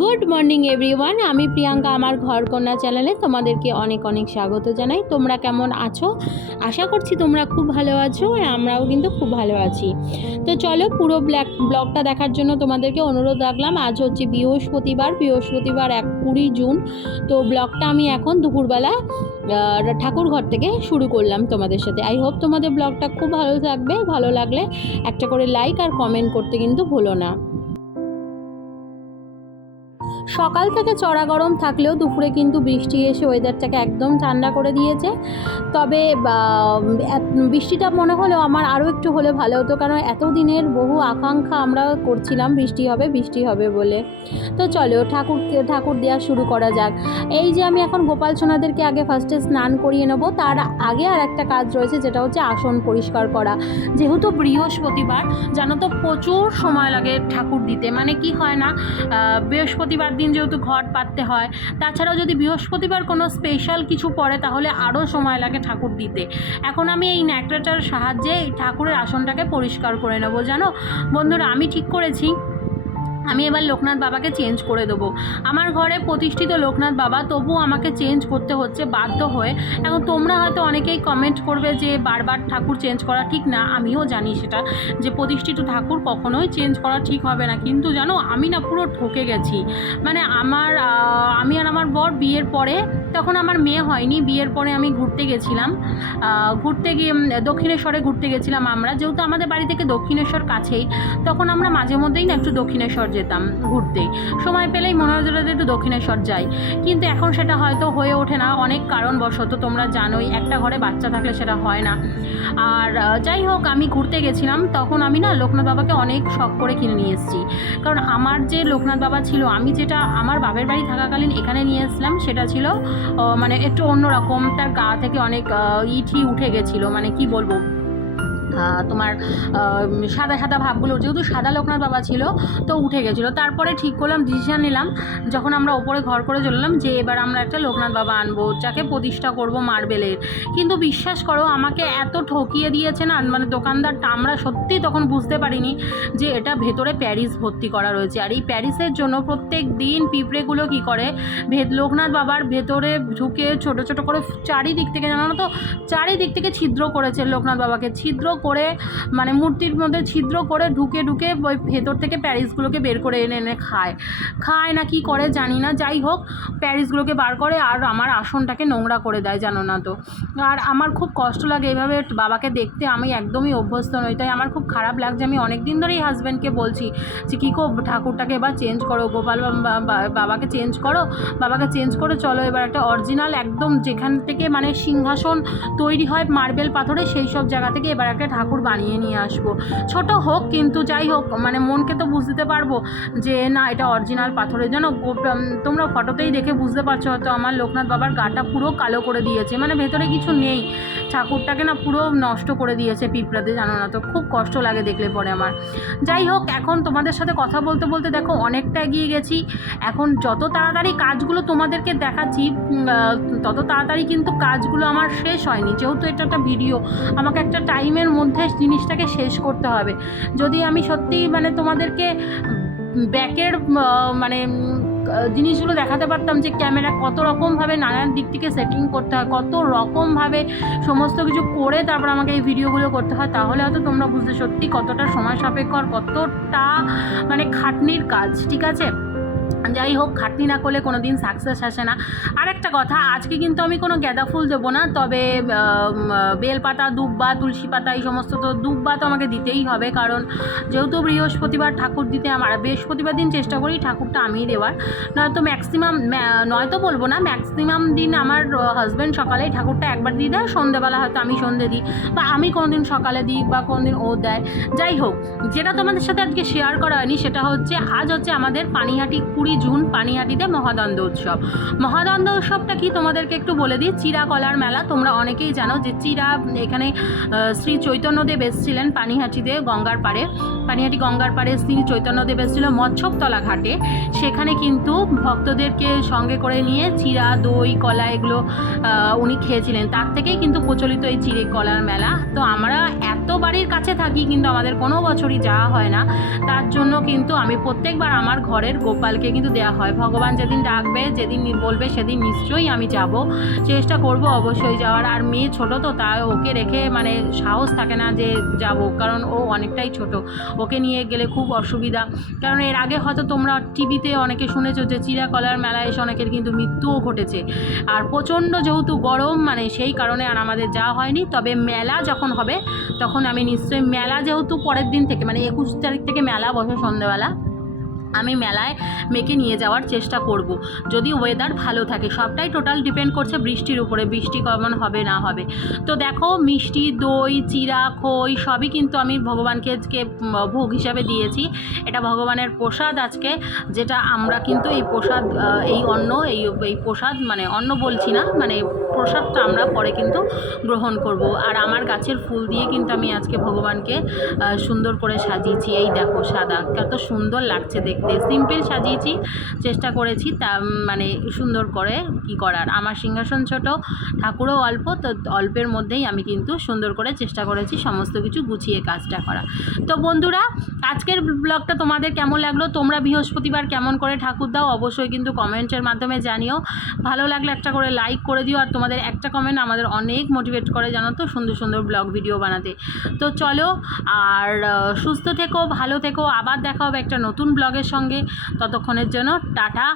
Good morning everyone আমি প্রিয়াঙ্কা, আমার ঘর কন্যা চ্যানেলে তোমাদেরকে অনেক অনেক স্বাগত জানাই। তোমরা কেমন আছো? আশা করছি তোমরা খুব ভালো আছো আর আমরাও কিন্তু খুব ভালো আছি। তো চলো পুরো ব্ল্যাক, ব্লগটা দেখার জন্য তোমাদেরকে অনুরোধ রাখলাম। আজ হচ্ছে বৃহস্পতিবার বৃহস্পতিবার এক কুড়ি জুন। তো ব্লগটা আমি এখন দুপুরবেলা ঠাকুর ঘর থেকে শুরু করলাম তোমাদের সাথে। আই হোপ তোমাদের ব্লগটা খুব ভালো থাকবে, ভালো লাগলে একটা করে লাইক আর কমেন্ট করতে কিন্তু ভুলো না। সকাল থেকে চড়া গরম থাকলেও দুপুরে কিন্তু বৃষ্টি এসে ওয়েদারটাকে একদম ঠান্ডা করে দিয়েছে। তবে বৃষ্টিটা মনে হলেও আমার আরও একটু হলে ভালো হতো, কারণ এতদিনের বহু আকাঙ্ক্ষা আমরা করছিলাম, বৃষ্টি হবে বৃষ্টি হবে বলে। তো চলো ঠাকুরকে ঠাকুর দেওয়া শুরু করা যাক। এই যে আমি এখন গোপাল সোনাদেরকে আগে ফার্স্টে স্নান করিয়ে নেব, তার আগে আর একটা কাজ রয়েছে, যেটা হচ্ছে আসন পরিষ্কার করা। যেহেতু বৃহস্পতিবার, জানো তো প্রচুর সময় লাগে ঠাকুর দিতে। মানে কি হয় না বৃহস্পতিবার দিন যেহেতু ঘট পাততে হয়, তাছাড়াও যদি বৃহস্পতিবার কোনো স্পেশাল কিছু পড়ে, তাহলে আরও সময় লাগে ঠাকুর দিতে। এখন আমি এই ন্যাকড়াটার সাহায্যে এই ঠাকুরের আসনটাকে পরিষ্কার করে নেব, জানো? বন্ধুরা, আমি ঠিক করেছি। আমি এবার লোকনাথ বাবাকে চেঞ্জ করে দেবো। আমার ঘরে প্রতিষ্ঠিত লোকনাথ বাবা, তবুও আমাকে চেঞ্জ করতে হচ্ছে, বাধ্য হয়ে। এখন তোমরা হয়তো অনেকেই কমেন্ট করবে যে, বারবার ঠাকুর চেঞ্জ করা ঠিক না, আমিও জানি সেটা, যে প্রতিষ্ঠিত ঠাকুর কখনোই চেঞ্জ করা ঠিক হবে না। কিন্তু জানো, আমি না পুরো ঠকে গেছি। মানে আমার আমি আর আমার বর বিয়ের পরে তখন আমার মেয়ে হয়নি, বিয়ের পরে আমি ঘুরতে গেছিলাম। ঘুরতে গিয়ে দক্ষিণেশ্বরে ঘুরতে গেছিলাম আমরা। যেহেতু আমাদের বাড়ি থেকে দক্ষিণেশ্বর কাছেই, তখন আমরা মাঝে মধ্যেই না একটু দক্ষিণেশ্বর যেতাম ঘুরতে। সময় পেলেই মনে হতো যে একটু দক্ষিণেশ্বর যাই। কিন্তু এখন সেটা হয়তো হয়ে ওঠে না। অনেক কারণবশত তোমরা জানোই, একটা ঘরে বাচ্চা থাকলে সেটা হয় না। আর যাই হোক, আমি ঘুরতে গেছিলাম। তখন আমি না লোকনাথ বাবাকে অনেক শখ করে কিনে নিয়ে এসেছি। কারণ আমার যে লোকনাথ বাবা ছিল, আমি যেটা আমার বাপের বাড়ি থাকাকালীন এখানে নিয়ে এসেছিলাম, সেটা ছিল মানে একটু অন্যরকম তার গা থেকে অনেক ইঠি উঠে গেছিল মানে কি বলব? তোমার সাদা সাদা ভাবগুলো, যেহেতু সাদা লোকনাথ বাবা ছিল, তো উঠে গেছিল। তারপরে ঠিক করলাম ডিসিশন নিলাম, যখন আমরা ওপরে ঘর করে চললাম যে এবার আমরা একটা লোকনাথ বাবা আনব, যাকে প্রতিষ্ঠা করব মার্বেলের কিন্তু বিশ্বাস করো, আমাকে এত ঠকিয়ে দিয়েছে না মানে দোকানদারটা আমরা সত্যি তখন বুঝতে পারিনি যে এটা ভেতরে প্যারিস ভর্তি করা রয়েছে। আর এই প্যারিসের জন্য প্রত্যেক দিন পিঁপড়েগুলো কি করে? ভেদ, লোকনাথ বাবার ভেতরে ঢুকে ছোট ছোট করে চারিদিক থেকে, জানো তো? চারিদিক থেকে ছিদ্র করেছে লোকনাথ বাবাকে। ছিদ্র করে মানে মূর্তির মধ্যে ছিদ্র করে ঢুকে ঢুকে ওই ভেতর থেকে প্যারিসগুলোকে বের করে এনে এনে খায়। খায় না কি করে জানি না। যাই হোক, প্যারিসগুলোকে বার করে আর আমার আসনটাকে নোংরা করে দেয় জানো না তো। আর আমার খুব কষ্ট লাগে এভাবে বাবাকে দেখতে। আমি একদমই অভ্যস্ত নই। তাই আমার খুব খারাপ লাগছে। আমি অনেক দিন ধরেই হাজব্যান্ডকে বলছি যে, কী কো ঠাকুরটাকে এবার চেঞ্জ করো, গোপাল বাবাকে চেঞ্জ করো, বাবাকে চেঞ্জ করে চলো এবার একটা অরিজিনাল একদম যেখান থেকে মানে সিংহাসন তৈরি হয় মার্বেল পাথরে, সেই সব জায়গা থেকে এবার একটা ঠাকুর বানিয়ে নিয়ে আসব। ছোট হোক কিন্তু যাই হোক মানে মনকে তো বুঝতে পারব যে না, এটা অরিজিনাল পাথরের জন্য। তোমরা ফটোতেই দেখে বুঝতে পারছ হয়তো আমার লোকনাথ বাবার গাটা পুরো কালো করে দিয়েছে। মানে ভেতরে কিছু নেই। ঠাকুরটাকে না পুরো নষ্ট করে দিয়েছে পিঁপড়াতে, জানো না তো? খুব কষ্ট লাগে দেখলে পরে আমার। যাই হোক, এখন তোমাদের সাথে কথা বলতে বলতে দেখো অনেকটা এগিয়ে গেছি। এখন যত তাড়াতাড়ি কাজগুলো তোমাদেরকে দেখাচ্ছি তত তাড়াতাড়ি কিন্তু কাজগুলো আমার শেষ হয়নি। যেহেতু এটা একটা ভিডিও আমাকে একটা টাইমের মধ্যে জিনিসটাকে শেষ করতে হবে। যদি আমি সত্যি মানে তোমাদেরকে ব্যাকের মানে জিনিসগুলো দেখাতে পারতাম যে ক্যামেরা কত রকমভাবে নানান দিক থেকে সেটিং করতে হয়, কত রকমভাবে সমস্ত কিছু করে তারপর আমাকে এই ভিডিওগুলো করতে হয়, তাহলে হয়তো তোমরা বুঝতে সত্যি কতটা সময় সাপেক্ষ কতটা মানে খাটনির কাজ, ঠিক আছে? যাই হোক খাটনি না করলে কোনো দিন সাকসেস আসে না। আরেকটা কথা আজকে কিন্তু আমি কোনো গাঁদা ফুল দেবো না তবে আম, বেলপাতা দুব্বা তুলসী পাতা এই সমস্ত তো দুব্বা তো আমাকে দিতেই হবে কারণ যেহেতু বৃহস্পতিবার ঠাকুর দিতে আমার বৃহস্পতিবার দিন চেষ্টা করি ঠাকুরটা আমিই দেওয়ার। নয়তো ম্যাক্সিমাম নয়তো বলব না ম্যাক্সিমাম দিন আমার হাজব্যান্ড সকালেই ঠাকুরটা একবার দিয়ে দেয় সন্ধেবেলা হয়তো আমি সন্ধে দিই বা আমি কোনো দিন সকালে দিই বা কোনো দিন ও দেয়। যাই হোক যেটা তোমাদের সাথে আজকে শেয়ার করা হয়নি সেটা হচ্ছে আজ হচ্ছে আমাদের পানিহাটি কুড়ি জুন পানিহাটিতে মহাদন্দ উৎসব। মহাদন্দ উৎসবটা কি তোমাদেরকে একটু বলে দিই? চিরা কলার মেলা। তোমরা অনেকেই জানো যে চিরা এখানে শ্রী চৈতন্যদেব এসেছিলেন পানিহাটিতে গঙ্গার পাড়ে। পানিহাটি গঙ্গার পাড়ে শ্রী চৈতন্যদেব এসেছিল মৎস্যতলা ঘাটে। সেখানে কিন্তু ভক্তদেরকে সঙ্গে করে নিয়ে চিরা, দই, কলা এগুলো উনি খেয়েছিলেন। তার থেকেই কিন্তু প্রচলিত এই চিড়ে কলার মেলা। তো আমরা এত বাড়ির কাছে থাকি কিন্তু আমাদের কোনো বছরই যাওয়া হয় না। তার জন্য কিন্তু আমি প্রত্যেকবার আমার ঘরের গোপালকে কিন্তু দেওয়া হয়। ভগবান যেদিন ডাকবে, যেদিন বলবে সেদিন নিশ্চয়ই আমি যাব। চেষ্টা করব অবশ্যই যাওয়ার। আর মেয়ে ছোট তো, তা ওকে রেখে মানে সাহস থাকে না যে যাব, কারণ ও অনেকটাই ছোট। ওকে নিয়ে গেলে খুব অসুবিধা। কারণ এর আগে হয়তো তোমরা টিভিতে অনেকে শুনেছো যে চিরাকলার মেলায় এসে অনেকের কিন্তু মৃত্যুও ঘটেছে। আর প্রচণ্ড যেহেতু গরম মানে সেই কারণে আর আমাদের যাওয়া হয়নি। তবে মেলা যখন হবে, তখন আমি নিশ্চয়ই, মেলা যেহেতু পরের দিন থেকে মানে একুশ তারিখ থেকে মেলা বসে সন্ধেবেলা। আমি মেলায় মেয়েকে নিয়ে যাওয়ার চেষ্টা করব। যদি ওয়েদার ভালো থাকে, সবটাই টোটাল ডিপেন্ড করছে বৃষ্টির উপরে, বৃষ্টি কেমন হবে, না হবে। তো দেখো, মিষ্টি, দই, চিরা, খই, সবই কিন্তু আমি ভগবানকে আজকে ভোগ হিসাবে দিয়েছি। এটা ভগবানের প্রসাদ আজকে, যেটা আমরা কিন্তু এই প্রসাদ এই অন্ন, এই এই প্রসাদ মানে অন্ন বলছি না মানে প্রসাদটা আমরা পরে কিন্তু গ্রহণ করব। আর আমার গাছের ফুল দিয়ে কিন্তু আমি আজকে ভগবানকে সুন্দর করে সাজিয়েছি। এই দেখো সাদা, কত সুন্দর লাগছে দেখতে। সিম্পল সাজিয়েছি, চেষ্টা করেছি তা মানে সুন্দর করে কি করার। আমার সিংহাসন ছোট, ঠাকুরও অল্প, তো অল্পের মধ্যেই আমি কিন্তু সুন্দর করে চেষ্টা করেছি সমস্ত কিছু গুছিয়ে কাজটা করা। তো বন্ধুরা, আজকের ব্লগটা তোমাদের কেমন লাগল? তোমরা বৃহস্পতিবার কেমন করে ঠাকুর দাও, অবশ্যই কিন্তু কমেন্টের মাধ্যমে জানিও। ভালো লাগলে একটা করে লাইক করে দিও, আর তোমাদের একটা কমেন্ট আমাদের অনেক মোটিভেট করে জানো তো, সুন্দর সুন্দর ব্লগ ভিডিও বানাতে। তো চলো, আর সুস্থ থেকো, ভালো থেকো, আবার দেখা হবে একটা নতুন ব্লগের সঙ্গে ততক্ষণের জন্য টাটা